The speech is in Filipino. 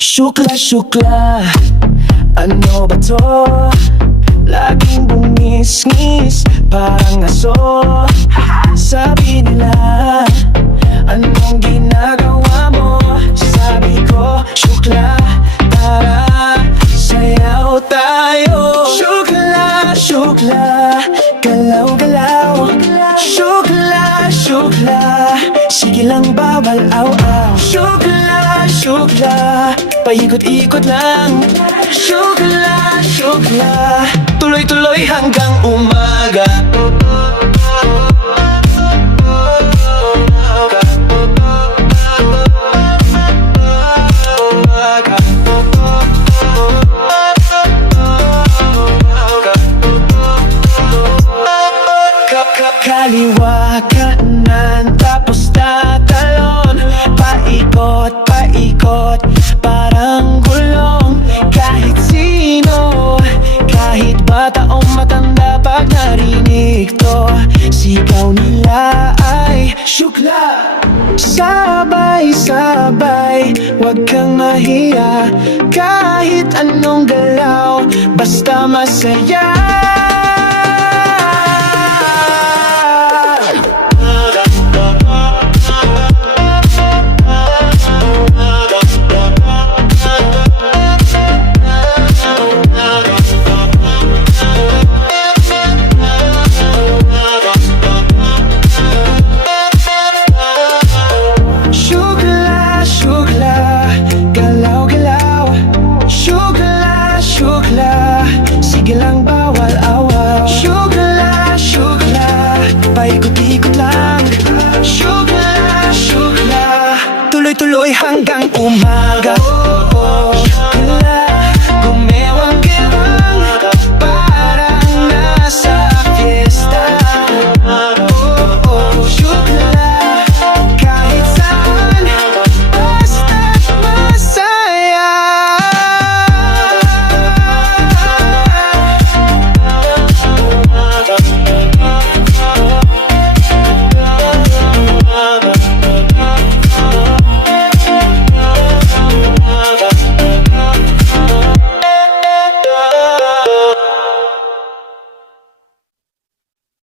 Shukla, shukla, ano ba to? Laging bungis-ngis, parang aso. Sabi nila, anong ginagawa mo? Sabi ko, shukla, tara, sayaw tayo. Shukla, shukla, galaw-galaw. Shukla, shukla, sige lang bawal aw-aw. Shukla, shukla, paikot-ikot lang. Shukla, shukla, tuloy-tuloy hanggang umaga. Kaliwa, kanan, tapos tatalon. Paikot, paikot, parang gulong. Kahit sino, kahit bata o matanda, pag narinig to, sigaw nila ay shukla. Sabay-sabay, wag kang mahiya. Kahit anong galaw, basta masaya. Sige lang bawal awaw. Shukla, shukla, paikot